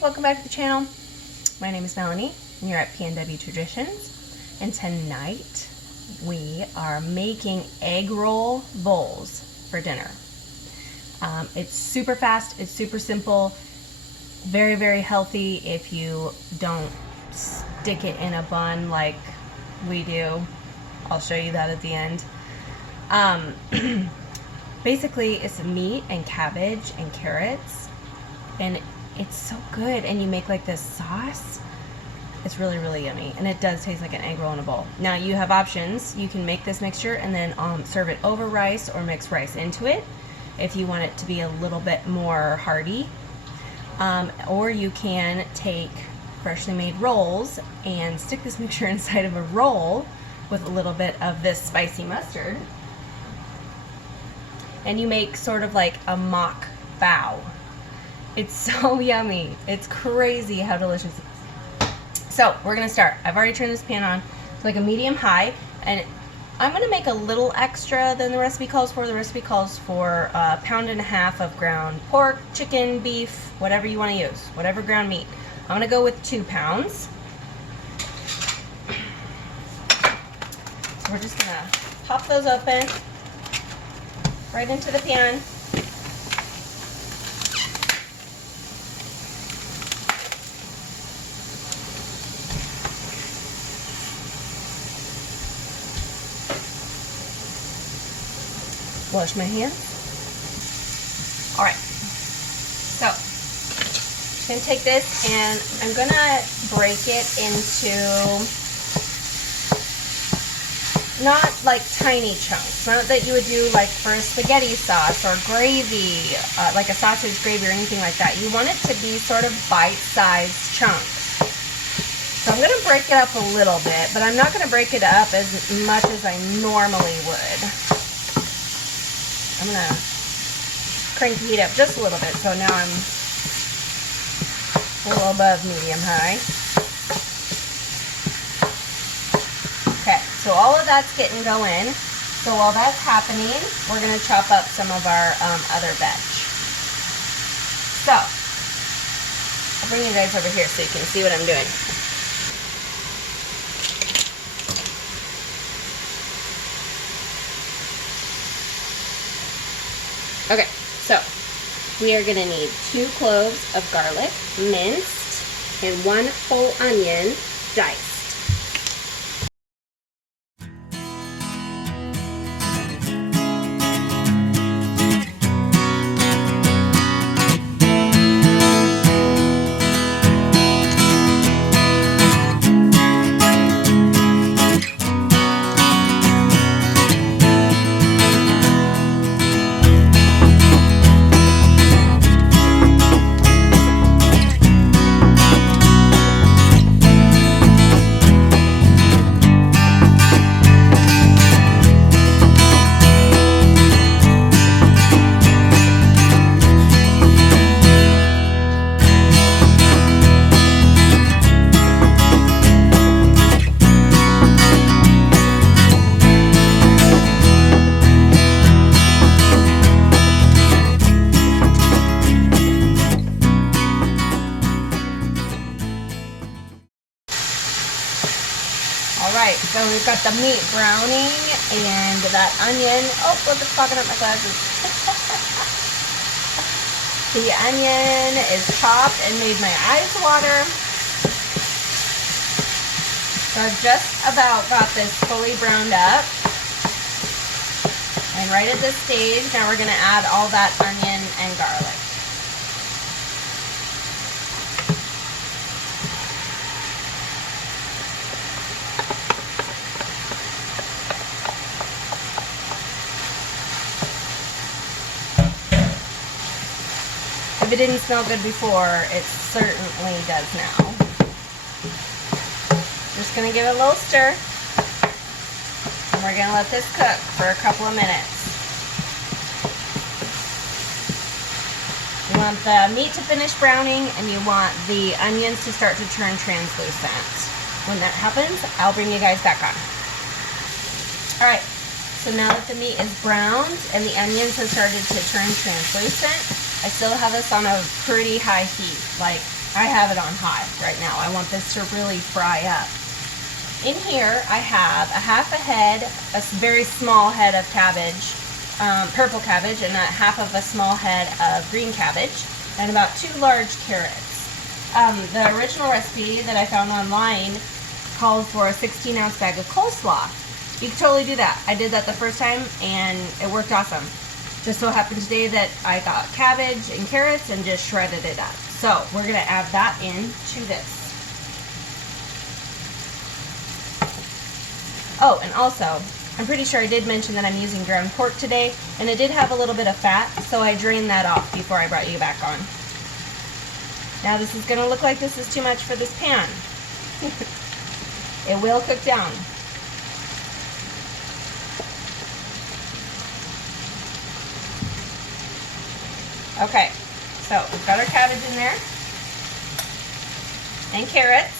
welcome back to the channel. My name is Melanie and you're at PNW Traditions, and tonight we are making egg roll bowls for dinner. It's super fast, it's super simple, very, very healthy if you don't stick it in a bun like we do. I'll show you that at the end. Basically it's meat and cabbage and carrots, and it's so good. And you make like this sauce. It's really, really yummy, and it does taste like an egg roll in a bowl. Now you have options. You can make this mixture and then serve it over rice or mix rice into it if you want it to be a little bit more hearty. Or you can take freshly made rolls and stick this mixture inside of a roll with a little bit of this spicy mustard, and you make sort of like a mock bao. It's so yummy. It's crazy how delicious it is. So we're gonna start. I've already turned this pan on to like a medium high, and I'm gonna make a little extra than the recipe calls for. The recipe calls for 1.5 pounds of ground pork, chicken, beef, whatever you wanna use, whatever ground meat. I'm gonna go with 2 pounds. So we're just gonna pop those open right into the pan. Wash my hands. All right, so I'm gonna take this and I'm gonna break it into not like tiny chunks, not that you would do like for a spaghetti sauce or gravy, like a sausage gravy or anything like that. You want it to be sort of bite-sized chunks. So I'm gonna break it up a little bit, but I'm not gonna break it up as much as I normally would. I'm gonna crank the heat up just a little bit, so now I'm a little above medium high. Okay, so all of that's getting going. So while that's happening, we're gonna chop up some of our other veg. So I'll bring you guys over here so you can see what I'm doing. Okay, so we are gonna need 2 cloves of garlic, minced, and 1 whole onion, diced. Alright, so we've got the meat browning and that onion. Oh, look, it's fogging up my glasses. The onion is chopped and made my eyes water. So I've just about got this fully browned up. And right at this stage, now we're going to add all that onion and garlic. If it didn't smell good before, it certainly does now. Just gonna give it a little stir, and we're gonna let this cook for a couple of minutes. You want the meat to finish browning, and you want the onions to start to turn translucent. When that happens, I'll bring you guys back on. All right, so now that the meat is browned and the onions have started to turn translucent, I still have this on a pretty high heat, like I have it on high right now. I want this to really fry up. In here, I have a half a head, a very small head of cabbage, purple cabbage, and a half of a small head of green cabbage, and about 2 large carrots. The original recipe that I found online called for a 16-ounce bag of coleslaw. You can totally do that. I did that the first time, and it worked awesome. Just so happened today that I got cabbage and carrots and just shredded it up. So we're gonna add that into this. Oh, and also, I'm pretty sure I did mention that I'm using ground pork today, and it did have a little bit of fat, so I drained that off before I brought you back on. Now this is gonna look like this is too much for this pan. It will cook down. Okay, so we've got our cabbage in there, and carrots.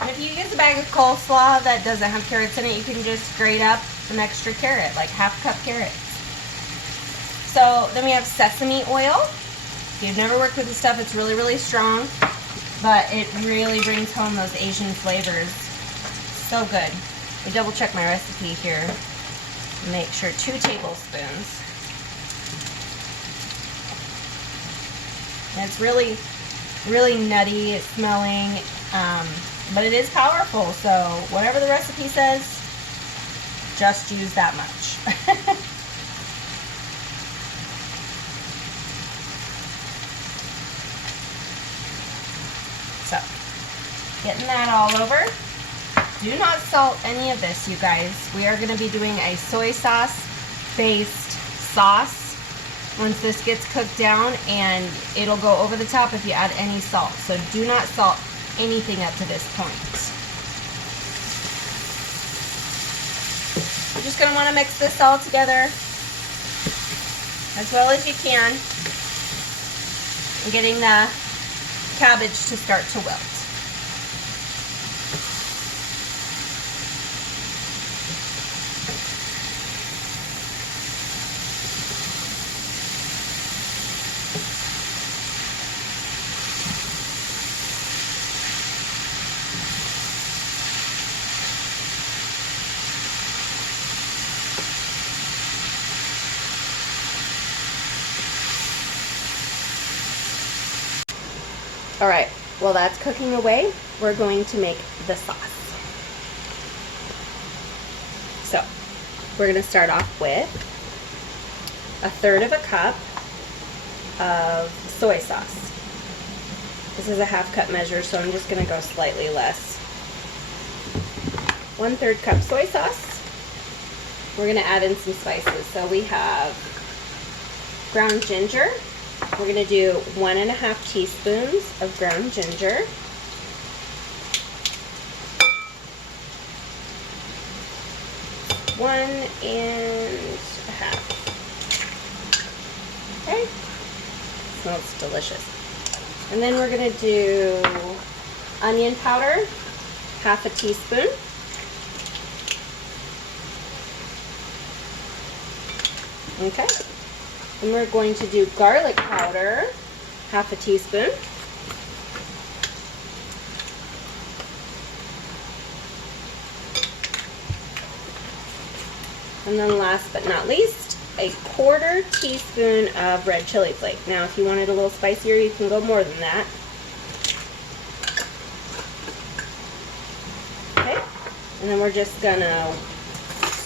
And if you use a bag of coleslaw that doesn't have carrots in it, you can just grate up an extra carrot, like half-cup carrots. So then we have sesame oil. If you've never worked with this stuff, it's really, really strong, but it really brings home those Asian flavors. So good. I double check my recipe here. Make sure 2 tablespoons. And it's really, really nutty smelling, but it is powerful. So whatever the recipe says, just use that much. So, getting that all over. Do not salt any of this, you guys. We are going to be doing a soy sauce based sauce once this gets cooked down, and it'll go over the top if you add any salt. So do not salt anything up to this point. You're just going to want to mix this all together as well as you can, and getting the cabbage to start to wilt. All right, while that's cooking away, we're going to make the sauce. So, we're gonna start off with 1/3 cup of soy sauce. This is a 1/2 cup measure, so I'm just gonna go slightly less. 1/3 cup soy sauce. We're gonna add in some spices. So we have ground ginger. We're going to do 1½ teaspoons of ground ginger. One and a half. Okay. Smells delicious. And then we're going to do onion powder, 1/2 teaspoon. Okay. And we're going to do garlic powder, 1/2 teaspoon. And then last but not least, 1/4 teaspoon of red chili flake. Now if you want it a little spicier, you can go more than that. Okay, and then we're just gonna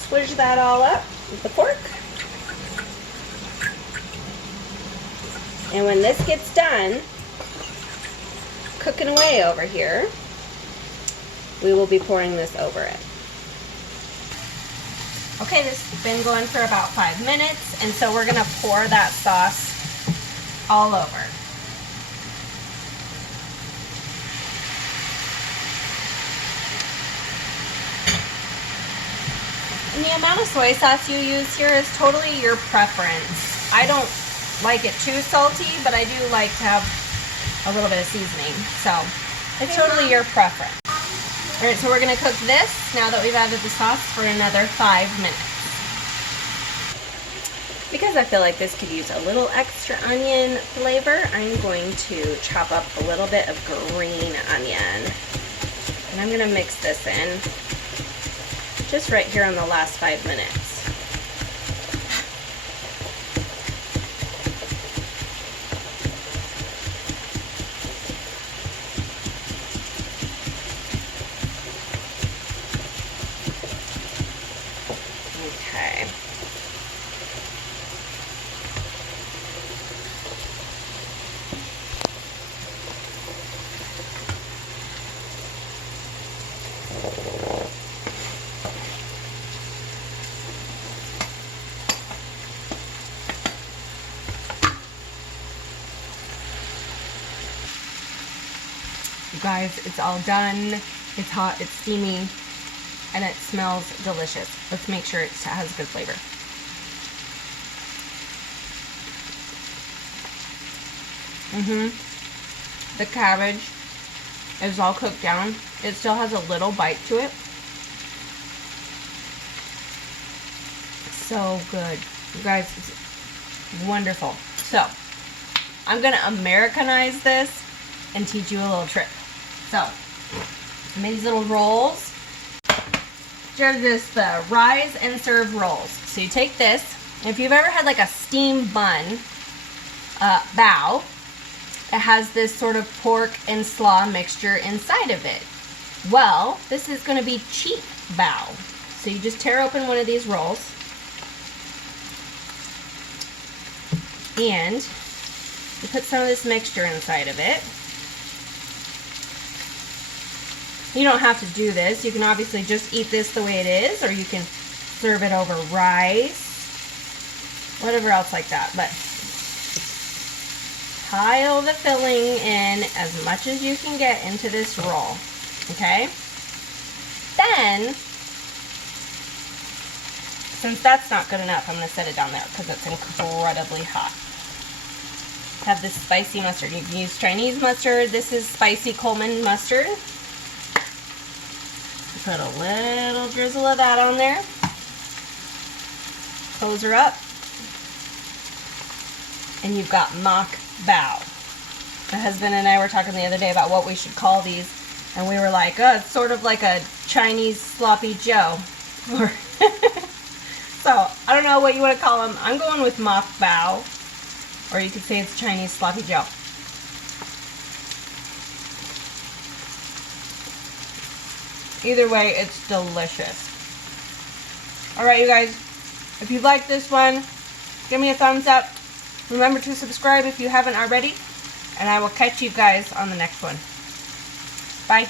swish that all up with the pork. And when this gets done cooking away over here, we will be pouring this over it. Okay, this has been going for about 5 minutes, and so we're going to pour that sauce all over. And the amount of soy sauce you use here is totally your preference. I don't like it too salty, but I do like to have a little bit of seasoning. So it's totally your preference. All right, so we're gonna cook this, now that we've added the sauce, for another 5 minutes. Because I feel like this could use a little extra onion flavor, I'm going to chop up a little bit of green onion. And I'm gonna mix this in just right here in the last 5 minutes. Okay. You guys, it's all done. It's hot, it's steamy, and it smells delicious. Let's make sure it has good flavor. The cabbage is all cooked down. It still has a little bite to it. So good. You guys, it's wonderful. So, I'm gonna Americanize this and teach you a little trick. So, I made these little rolls. They're just the rise and serve rolls. So you take this, and if you've ever had like a steam bun bao, it has this sort of pork and slaw mixture inside of it. Well, this is gonna be cheap bao. So you just tear open one of these rolls, and you put some of this mixture inside of it. You don't have to do this. You can obviously just eat this the way it is, or you can serve it over rice, whatever else like that. But pile the filling in as much as you can get into this roll, okay? Then, since that's not good enough, I'm gonna set it down there because it's incredibly hot. Have this spicy mustard. You can use Chinese mustard. This is spicy Coleman mustard. Put a little drizzle of that on there. Close her up. And you've got mock bao. My husband and I were talking the other day about what we should call these. And we were like, oh, it's sort of like a Chinese sloppy Joe. Or so, I don't know what you want to call them. I'm going with mock bao. Or you could say it's Chinese sloppy Joe. Either way, it's delicious. Alright, you guys. If you like this one, give me a thumbs up. Remember to subscribe if you haven't already. And I will catch you guys on the next one. Bye.